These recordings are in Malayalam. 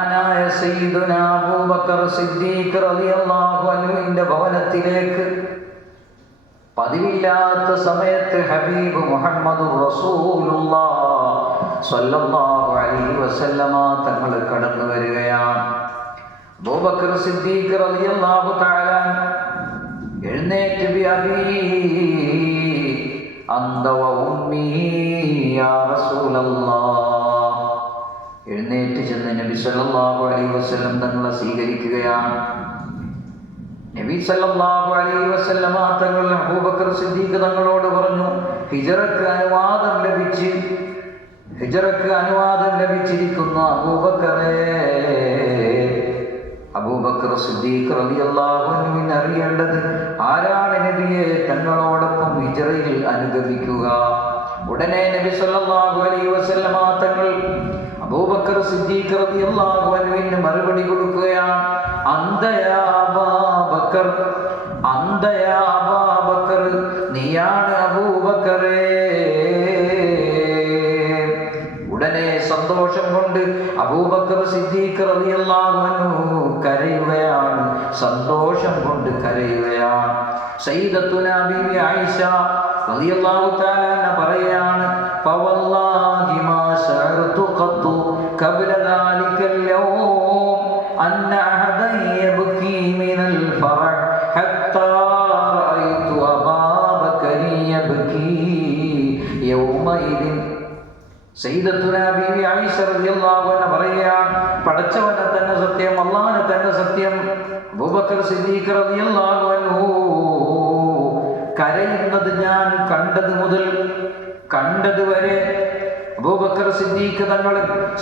മഹാനായ സയ്യിദുന അബൂബക്കർ സിദ്ദീഖ് റളിയല്ലാഹു അൻഹുവിന്റെ ഭവനത്തിലേക്ക് പതിവില്ലാത്ത സമയത്ത് ഹബീബ് മുഹമ്മദ് സ്വല്ലല്ലാഹു അലൈഹി വസല്ലമ തങ്ങൾ കടന്നു വരികയാണ്. അബൂബക്കർ സിദ്ദീഖ് റളിയല്ലാഹു തആല എഴുന്നേറ്റ് ബി അബീ അന്ത വ ഉമ്മീ യാ റസൂലല്ലാഹ് എഴുന്നേറ്റ് ചെന്ന് നബി സല്ലാഹു അലൈ വസ്ലം തങ്ങളെ സ്വീകരിക്കുകയാണ്. നബി സല്ലല്ലാഹു അലൈഹി വസല്ലമ തങ്ങൾ അബൂബക്കർ സിദ്ദീഖ് തങ്ങളോട് പറഞ്ഞു ഹിജറക്ക് അനുവാദം ലഭിച്ച് ഹിജറക്ക് അനുവാദം ലഭിച്ചിരിക്കുന്നു അബൂബക്കറേ അബൂബക്കർ സിദ്ദീഖ് റളിയല്ലാഹു അൻഹുവിന് അറിയേണ്ടത് ആരാണ് നബിയെ തങ്ങളോടൊപ്പം ഹിജറയിൽ അനുഗമിക്കുക? ഉടനെ നബി സല്ലല്ലാഹു അലൈഹി വസല്ലമ തങ്ങൾ സിദ്ദീഖ് റളിയല്ലാഹു അൻഹുവിന് മറുപടി കൊടുക്കുകയാണ്. അന്തയാ അബൂബക്കർ അന്തയാ അബൂബക്കർ നീയാണ് അബൂബക്കറേ. ഉടനെ സന്തോഷം കൊണ്ട് അബൂബക്കർ സിദ്ദീഖ് റളിയല്ലാഹു അൻഹു കരയുകയാണ്. സന്തോഷം കൊണ്ട് കരയുകയാണ്. സയ്യിദത്തുന ബീവി ആയിഷ റളിയല്ലാഹു തആല പറയാണ് ഫവല്ലാഹി أن أحدا يبكي من الفرح حتى رأيت أبا بكر يبكي يومئذ ബീവി ആയിഷ റളിയല്ലാഹു അൻഹ പറയുകയാണ് പടച്ചവനെ തന്നെ സത്യം അള്ളാഹനെ തന്നെ സത്യം അബൂബക്കർ സിദ്ദീഖ് റളിയല്ലാഹു അൻഹു കരയുന്നത് ഞാൻ കണ്ടത് മുതൽ കണ്ടത് വരെ അബൂബക്കർ സിദ്ദീഖ് തങ്ങൾ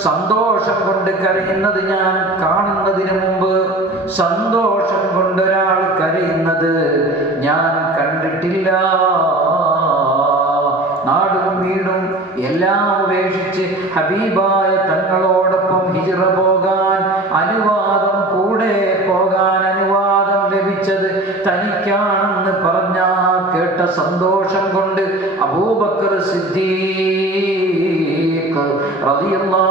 സന്തോഷം കൊണ്ട് കരയുന്നത് ഞാൻ കാണുന്നതിന് മുമ്പ് സന്തോഷം കൊണ്ട് ഒരാൾ കരയുന്നത് ഞാൻ കണ്ടിട്ടില്ല. നാടും വീടും എല്ലാം ഉപേക്ഷിച്ച് ഹബീബായ തങ്ങളോടൊപ്പം ഹിജറ പോകാൻ അനുവാദം കൂടെ പോകാൻ അനുവാദം ലഭിച്ചത് തനിക്കാണെന്ന് പറഞ്ഞ കേട്ട സന്തോഷം കൊണ്ട് അബൂബക്കർ സിദ്ദീഖ് റബിയല്ലാ